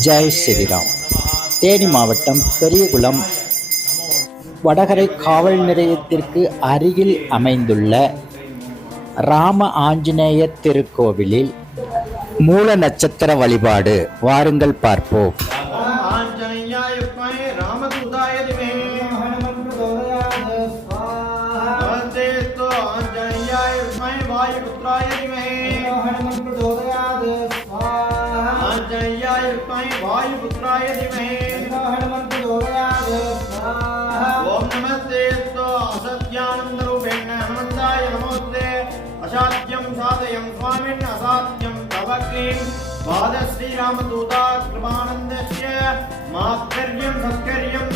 ஜெய் ஸ்ரீராம். தேனி மாவட்டம் பெரியகுளம் வடகரை காவல் நிலையத்திற்கு அருகில் அமைந்துள்ள ராம ஆஞ்சநேய திருக்கோவிலில் மூல நட்சத்திர வழிபாடு. வாருங்கள் பார்ப்போம். வாயுபுத்ராய असाध्यं साधयं स्वामिन् असाध्यं तव क्लीं पाद श्रीरामदूता कृपानन्दस्य मात्कर्यं सत्कर्यं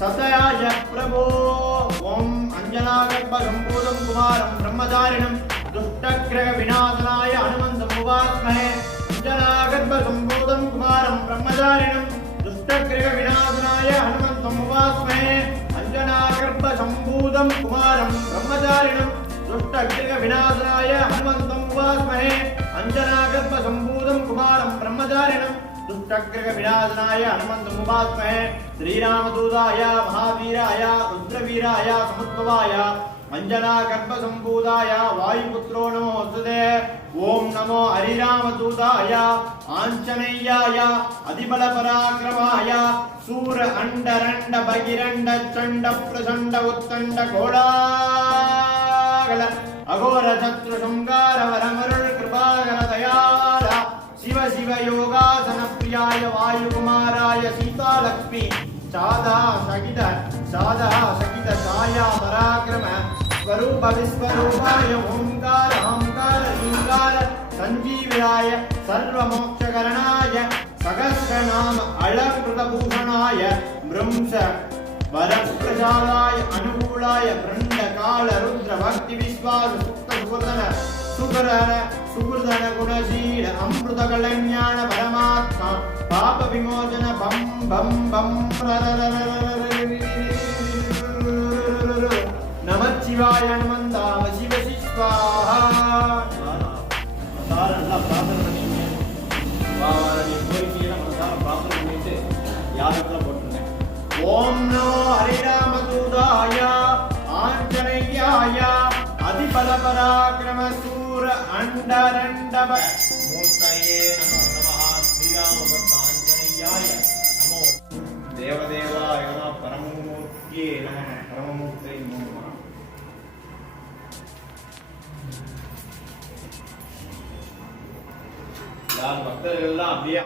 सतयाय प्रभो ॐ अञ्जनागर्भसम्भूतं कुमारं ब्रह्मचारिणं दुष्टग्रहविनाशनाय हनुमन्तमुपास्महे अञ्जनागर्भसम्भूतं कुमारं ब्रह्मचारिणं दुष्टग्रहविनाशनाय हनुमन्तमुपास्महे अञ्जनागर्भसम्भूतं कुमारं ब्रह्मचारिणं दुष्टग्रहविनाशनाय हनुमन्तमुपास्महे अञ्जनागर्भसम्भूतं कुमारं ब्रह्मचारिणं दुष्टग्रहविनाशनाय हनुमन्तमुपास्महे श्रीरामदूताय महावीराय रुद्रवीराय समुद्भवाय अञ्जनागर्भसम्भूताय वायुपुत्रो नमोऽस्तुते ॐ नमो हरिरामदूताय आञ्जनेयाय अधिबलपराक्रमाय सूर अण्डरण्ड भगिरण्ड चण्ड प्रचण्ड उत्तण्ड சகல அகோர சத்ரு சங்காரவரமருள் கிருபாகர தயாலா சிவ சிவ யோகாசன பிரியாய வாயுகுமாராய சீதாலக்ஷ்மி. சாதா சகித சாதா சகித சாயா பராக்கிரம. ஸ்வரூப விஸ்வரூபாய ஓங்கார ஓங்கார லிங்கார சஞ்சீவியாய சர்வமோட்சகரணாய சகஸ்ரநாம அலங்கிருத பூஷணாய மிரும்ச वरप्रसादाय अनुकूलाय ब्रह्मकाल रुद्र भक्ति विश्वास सुक्त सुवर्धन सुकरण सुकृदन गुणशील अमृत कल्याण परमात्मा पाप विमोचन बम बम बम நமச்சிவாய நமந்தாம சிவ சிஸ்வாஹா சார் நல்லா பிரார்த்தனை பண்ணீங்க வாவாரடி கோரிக்கையில மனசார பிரார்த்தனை பண்ணிட்டு யாருக்கெல்லாம் போட்டுருங்க ஓம் அதிபல பராக்கிரம சூர அண்டரண்டப மூர்த்தயே நமோ நமः ஸ்ரீராம பக்த ஆஞ்சநேயாய நமோ தேவதேவாய நம பரமமூர்த்தியே நம பரமமூர்த்தை நம யார் பக்தர்கள்லாம் அப்படியே